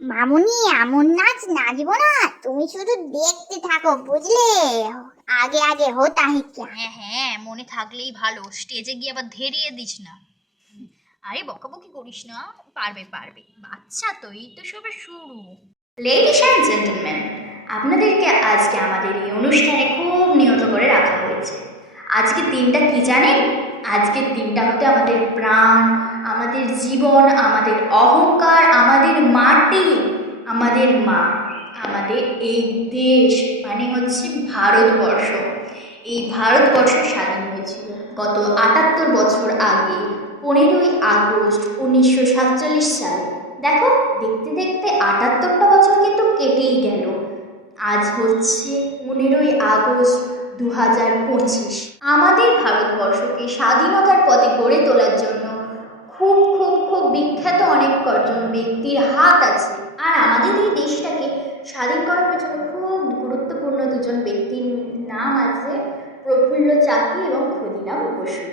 মামুনি এমন নাচ নাচবো না তুমি শুধু দেখতে থাকো বুঝলে? আগে আগে হোতা হিকা হ্যাঁ হ্যাঁ মনে থাকলেই ভালো স্টেজে গিয়ে আবার ধেরিয়ে দিস না। আরে বকাবকি করিস না পারবে পারবে। বাচ্চা তো এই তো সবে শুরু। লেডিস অ্যান্ড জেন্টলম্যান আপনাদেরকে আজকে আমাদের এই অনুষ্ঠানে খুব নিয়ত করে রাখা হয়েছে। আজকে দিনটা কি জানেন? আজকের দিনটা হতে আমাদের প্রাণ, আমাদের জীবন, আমাদের অহংকার, আমাদের মাটি, আমাদের মা, আমাদের এই দেশ মানে হচ্ছে ভারতবর্ষ। এই ভারতবর্ষ স্বাধীন হয়েছিল। গত আটাত্তর বছর আগে, পনেরোই আগস্ট উনিশশো সাতচল্লিশ সালে। দেখো, দেখতে দেখতে আটাত্তরটা বছর কিন্তু কেটেই গেল। আজ হচ্ছে পনেরোই আগস্ট দু হাজার পঁচিশ। আমাদের ভারতবর্ষকে স্বাধীনতার পথে গড়ে তোলার জন্য খুব খুব খুব বিখ্যাত অনেক কজন ব্যক্তির হাত আছে। আর আমাদের এই দেশটাকে স্বাধীন করার পেছনে খুব গুরুত্বপূর্ণ দুজন ব্যক্তির নাম আছে প্রফুল্ল চাকি এবং ক্ষুদিরাম বসু।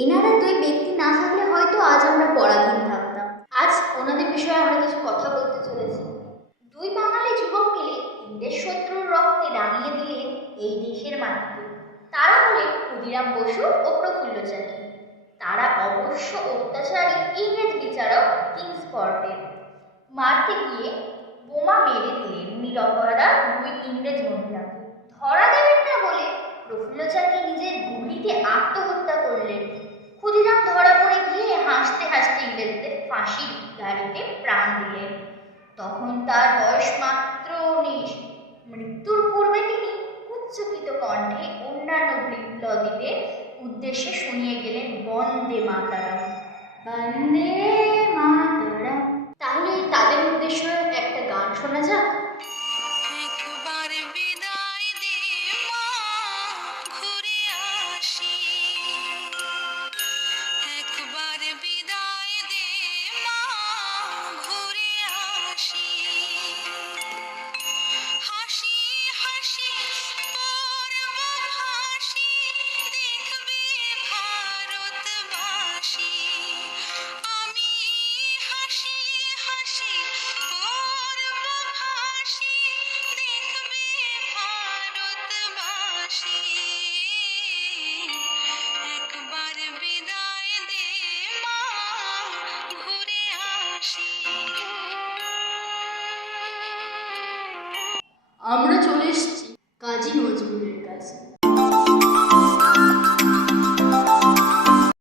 এনারা দুই ব্যক্তি না থাকলে হয়তো আজ আমরা পরাধীন থাকতাম। আজ ওনাদের বিষয়ে আমরা কিছু কথা বলতে চলেছি। রক্তে রাঙিয়ে দিলেন এই দেশের মাটিতে। তারা হলেন ক্ষুদিরাম বসু ও প্রফুল্ল চাকি। তারা অবশ্য অত্যাচারী ইংরেজ বিচারক কিংসফোর্ডের মারতে গিয়ে বোমা মেরে দিলেন নিরপরাধা দুই ইংরেজ মহিলাকে। ধরা দেবেন না বলে প্রফুল্ল চাকি নিজের গুলিতে আত্মহত্যা করলেন। ক্ষুদিরাম ধরা পড়ে গিয়ে হাসতে হাসতে ইংরেজদের ফাঁসির গাড়িতে প্রাণ দিলেন। তখন তার বয়স মাত্র উদ্দেশ্যে শুনিয়ে গেলেন বন্দে মাতারাম। বন্দে মাতারাম। আমরা চলে এসেছি কাজী নজরুলের কাছে।